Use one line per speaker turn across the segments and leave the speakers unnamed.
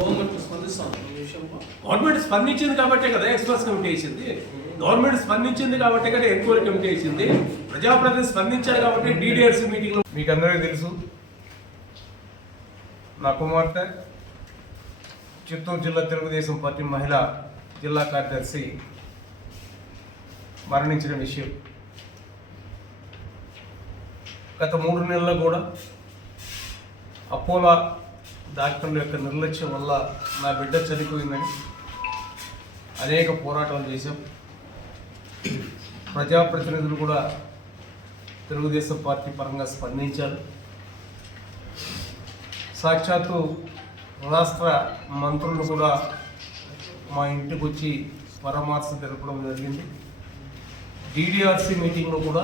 Government స్పందిస్తాం.
Government స్పందించింది కాబట్టే కదా ఎక్స్ప్రెస్ కమిటీ వేసింది. గవర్నమెంట్ స్పందించింది కాబట్టే కదా ఎంక్వైరీ కమిటీ వేసింది. ప్రజాప్రతినిధి స్పందించారు కాబట్టి డీడీఆర్సీ మీటింగ్
మీకు అందరికీ తెలుసు. నా కుమార్తె చిత్తూరు జిల్లా తెలుగుదేశం పార్టీ మహిళా జిల్లా కార్యదర్శి మరణించిన విషయం. గత మూడు నెలల్లో కూడా అపోలో డాక్టర్ల యొక్క నిర్లక్ష్యం వల్ల నా బిడ్డ చనిపోయిందని అనేక పోరాటాలు చేశాం. ప్రజాప్రతినిధులు కూడా తెలుగుదేశం పార్టీ పరంగా స్పందించారు. సాక్షాత్తు రాష్ట్ర మంత్రులు కూడా మా ఇంటికి వచ్చి పరామర్శ తెలపడం జరిగింది. డీడీఆర్సీ మీటింగ్లో కూడా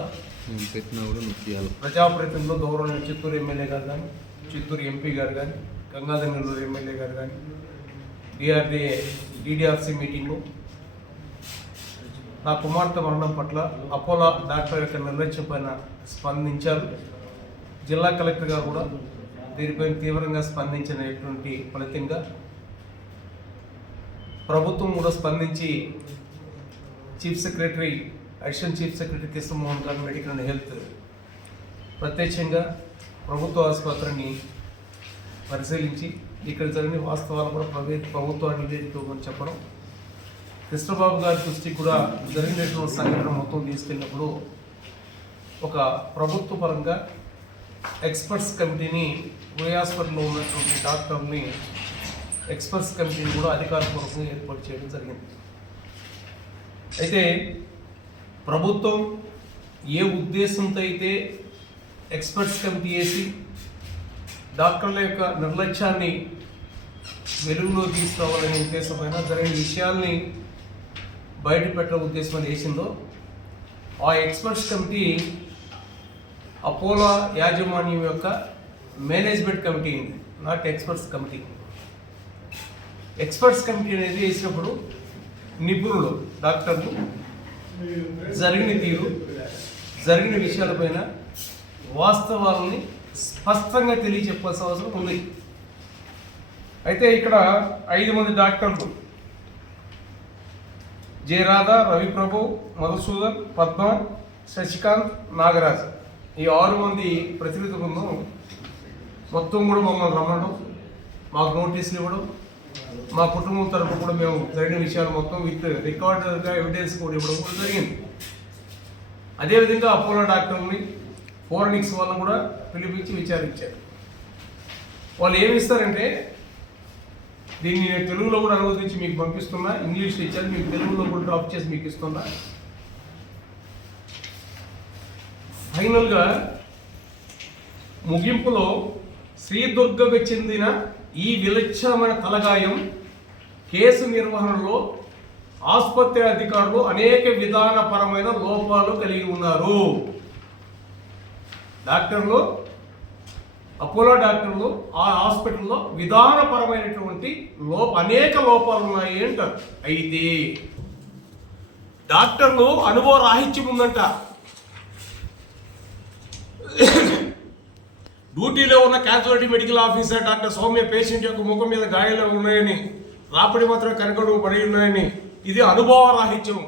ప్రజాప్రతినిధులు గౌరవ చిత్తూరు ఎమ్మెల్యే గారు కానీ చిత్తూరు ఎంపీ గారు కానీ గంగాధర్ నెల్లూరు ఎమ్మెల్యే గారు కానీ డిఆర్డీఏ డిడిఆర్సీ మీటింగు నా కుమార్తె మరణం పట్ల అపోలో డాక్టర్ యొక్క నిర్లక్ష్యం పైన స్పందించారు. జిల్లా కలెక్టర్గా కూడా దీనిపైన తీవ్రంగా స్పందించినటువంటి ఫలితంగా ప్రభుత్వం కూడా స్పందించి chief secretary additional chief secretary Krishnamohan garu medical and health ప్రత్యక్షంగా ప్రభుత్వ ఆసుపత్రిని పరిశీలించి ఇక్కడ జరిగిన వాస్తవాలు కూడా ప్రభు ప్రభుత్వాన్ని నివేదికమని చెప్పడం. కృష్ణబాబు గారి దృష్టి కూడా జరిగినటువంటి సంఘటన మొత్తం తీసుకెళ్ళినప్పుడు ఒక ప్రభుత్వ పరంగా ఎక్స్పర్ట్స్ కమిటీని ఏ హాస్పిటల్లో ఉన్నటువంటి డాక్టర్ని ఎక్స్పర్ట్స్ కమిటీని కూడా అధికారపూర్వకంగా ఏర్పాటు చేయడం జరిగింది. అయితే ప్రభుత్వం ఏ ఉద్దేశంతో అయితే ఎక్స్పర్ట్స్ కమిటీ వేసి డాక్టర్ల యొక్క నిర్లక్ష్యాన్ని వెలుగులో తీసుకురావాలనే ఉద్దేశమైన జరిగిన విషయాల్ని బయట పెట్టడం ఉద్దేశం అని వేసిందో ఆ ఎక్స్పర్ట్స్ కమిటీ అపోలో యాజమాన్యం యొక్క మేనేజ్మెంట్ కమిటీ అయింది not experts committee. Experts committee అనేది వేసినప్పుడు నిపుణులు డాక్టర్లు జరిగిన తీరు జరిగిన విషయాలపైన వాస్తవాలని స్పష్టంగా తెలియచెప్పాల్సిన అవసరం ఉంది. అయితే ఇక్కడ ఐదు మంది డాక్టర్లు. జయరాధ రవిప్రభు మధుసూదన్ పద్మ శశికాంత్ నాగరాజ్. ఈ ఆరు మంది ప్రతినిధి బృందం మొత్తం కూడా మమ్మల్ని రమ్మడం మాకు నోటీసులు ఇవ్వడం మా కుటుంబం తరపు కూడా మేము జరిగిన విషయాలు మొత్తం విత్ రికార్డుగా ఎవిడెన్స్ కూడా ఇవ్వడం కూడా జరిగింది. అదేవిధంగా అపోలో డాక్టర్ని ఫోరెనిక్స్ వాళ్ళని కూడా పిలిపించి విచారించారు. వాళ్ళు ఏమిస్తారంటే దీన్ని నేను తెలుగులో కూడా అనువదించి మీకు పంపిస్తున్నా ఇంగ్లీష్లో ఇచ్చారు మీకు తెలుగులో కూడా డ్రాప్ చేసి మీకు ఇస్తున్నా. ఫైనల్గా ముగింపులో శ్రీదుర్గకు చెందిన ఈ విలక్షణమైన తలగాయం కేసు నిర్వహణలో ఆసుపత్రి అధికారులు అనేక విధానపరమైన లోపాలు కలిగి ఉన్నారు. డాక్టర్లు అపోలో డాక్టర్లు ఆ హాస్పిటల్లో విధానపరమైనటువంటి లోప అనేక లోపాలు ఉన్నాయి అంటారు. అయితే డాక్టర్లు అనుభవ రాహిత్యం ఉందంట. డ్యూటీలో ఉన్న casualty medical officer doctor Soumya patient యొక్క ముఖం మీద గాయాలు ఉన్నాయని రాపిడి మాత్రం కనకడు పడి ఉన్నాయని ఇది అనుభవ రాహిత్యం.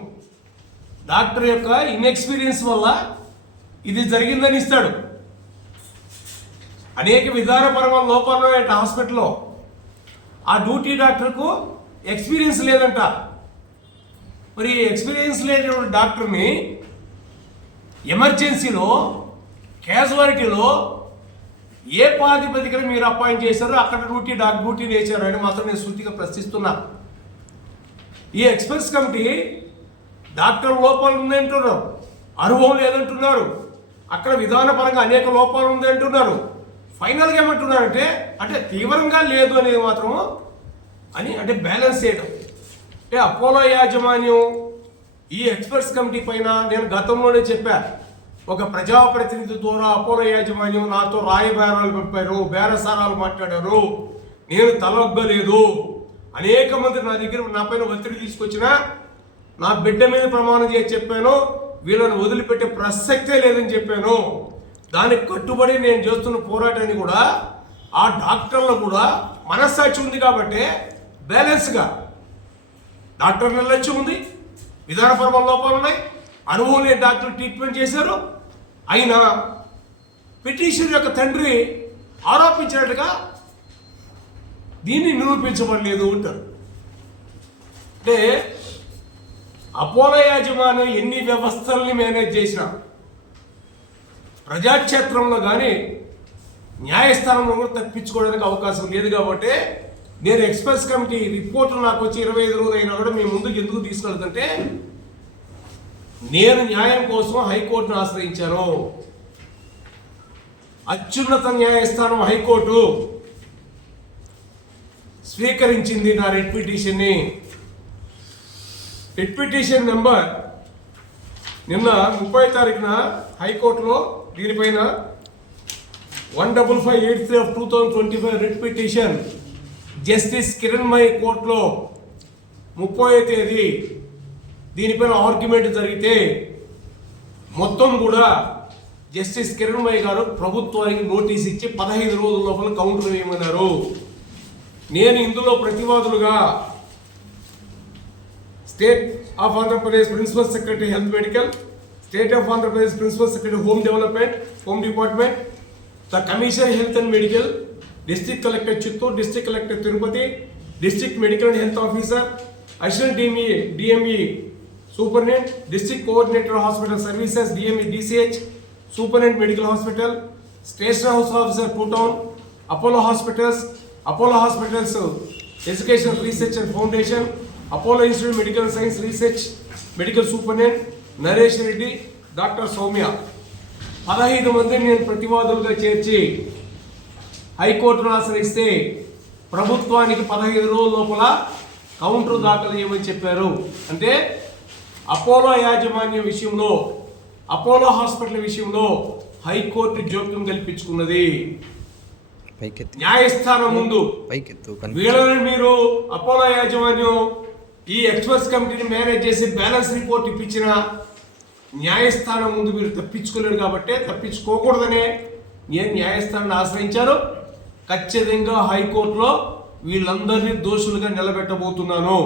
డాక్టర్ యొక్క ఇన్ఎక్స్పీరియన్స్ వల్ల ఇది జరిగిందని ఇస్తాడు. అనేక విధానపరమైన లోపాలు ఉన్నాయంట హాస్పిటల్లో. ఆ డ్యూటీ డాక్టర్కు ఎక్స్పీరియన్స్ లేదంట. మరి ఎక్స్పీరియన్స్ లేని డాక్టర్ని ఎమర్జెన్సీలో క్యాజువాలిటీలో ఏ ప్రాతిపదికన మీరు అపాయింట్ చేశారో అక్కడ డ్యూటీ డాక్ డ్యూటీ వేశారు అని మాత్రం నేను శృతిగా ప్రశ్నిస్తున్నా. ఈ ఎక్స్ప్రెస్ కమిటీ డాక్టర్ లోపాలు ఉందంటున్నారు. అనుభవం లేదంటున్నారు. అక్కడ విధానపరంగా అనేక లోపాలు ఉంది అంటున్నారు ఫైనల్గా ఏమంటున్నారంటే అంటే తీవ్రంగా లేదు అనేది మాత్రము అని అంటే బ్యాలెన్స్ చేయడం అంటే అపోలో యాజమాన్యం ఈ ఎక్స్పర్ట్స్ కమిటీ పైన నేను గతంలోనే చెప్పా ఒక ప్రజాప్రతినిధి ద్వారా అపోలో యాజమాన్యం నాతో రాయబేరాలు పంపారు బేరసారాలు మాట్లాడారు నేను తలొగ్గలేదు. అనేక మంది నా దగ్గర నా పైన ఒత్తిడి తీసుకొచ్చిన నా బిడ్డ మీద ప్రమాణం చేసి చెప్పాను వీళ్ళని వదిలిపెట్టే ప్రసక్తే లేదని చెప్పాను. దానికి కట్టుబడి నేను చేస్తున్న పోరాటాన్ని కూడా ఆ డాక్టర్లు కూడా మనస్సాక్షి ఉంది కాబట్టి బ్యాలెన్స్గా డాక్టర్ల లక్ష్యం ఉంది విధానపరమైన లోపాలు ఉన్నాయి. అనుభవం లేని డాక్టర్ ట్రీట్మెంట్ చేశారు. అయినా పిటిషన్ యొక్క తండ్రి ఆరోపించినట్టుగా దీన్ని నిరూపించబడలేదు అంటారు. అంటే అపోలో యాజమాన్యం ఎన్ని వ్యవస్థల్ని మేనేజ్ చేసినా ప్రజాక్షేత్రంలో కానీ న్యాయస్థానంలో కూడా తప్పించుకోవడానికి అవకాశం లేదు కాబట్టి నేను ఎక్స్ప్రెస్ కమిటీ రిపోర్ట్ నాకు వచ్చి ఇరవై ఐదు రోజులు అయినా కూడా మీ ముందుకు ఎందుకు తీసుకెళ్తుంటే నేను న్యాయం కోసం హైకోర్టును ఆశ్రయించాను. అత్యున్నత న్యాయస్థానం హైకోర్టు స్వీకరించింది నా రెడ్ పిటిషన్ని. రెడ్ పిటిషన్ నెంబర్ నిన్న ముప్పై తారీఖున హైకోర్టులో దీనిపైన one double five eight three of two thousand twenty five writ petition justice Kiranmay కోర్టులో ముప్పై తేదీ దీనిపైన ఆర్గ్యుమెంట్ జరిగితే మొత్తం కూడా జస్టిస్ కిరణ్మయ్ గారు ప్రభుత్వానికి నోటీస్ ఇచ్చి పదహైదు రోజుల లోపల కౌంటర్ వేయమన్నారు. నేను ఇందులో ప్రతివాదులుగా state of Andhra Pradesh principal secretary health medical state of Andhra Pradesh principal secretary home development home department the commissioner health and medical district collector Chittoor district collector Tirupati district medical and health officer assistant DME DME superintendent district coordinator hospital services DME DCH superintendent medical hospital station house officer two town Apollo hospitals Apollo hospitals education research and foundation Apollo institute medical science research medical superintendent Naresh Reddy doctor Soumya. పదహైదు మందిని నేను ప్రతివాదులుగా చేర్చి హైకోర్టును ఆశ్రయిస్తే ప్రభుత్వానికి పదహైదు రోజుల లోపల కౌంటర్ దాఖలు చేయమని చెప్పారు. అంటే అపోలో యాజమాన్యం విషయంలో అపోలో హాస్పిటల్ విషయంలో హైకోర్టు జోక్యం కల్పించుకున్నది. న్యాయస్థానం ముందు వీళ్ళని మీరు అపోలో యాజమాన్యం ఈ ఎక్స్ప్రెస్ కమిటీని మేనేజ్ చేసి బ్యాలెన్స్ రిపోర్ట్ ఇప్పించిన న్యాయస్థానం ముందు మీరు తప్పించుకోలేరు కాబట్టి తప్పించుకోకూడదనే నేను న్యాయస్థానాన్ని ఆశ్రయించాను ఖచ్చితంగా హైకోర్టులో వీళ్ళందరినీ దోషులుగా నిలబెట్టబోతున్నాను.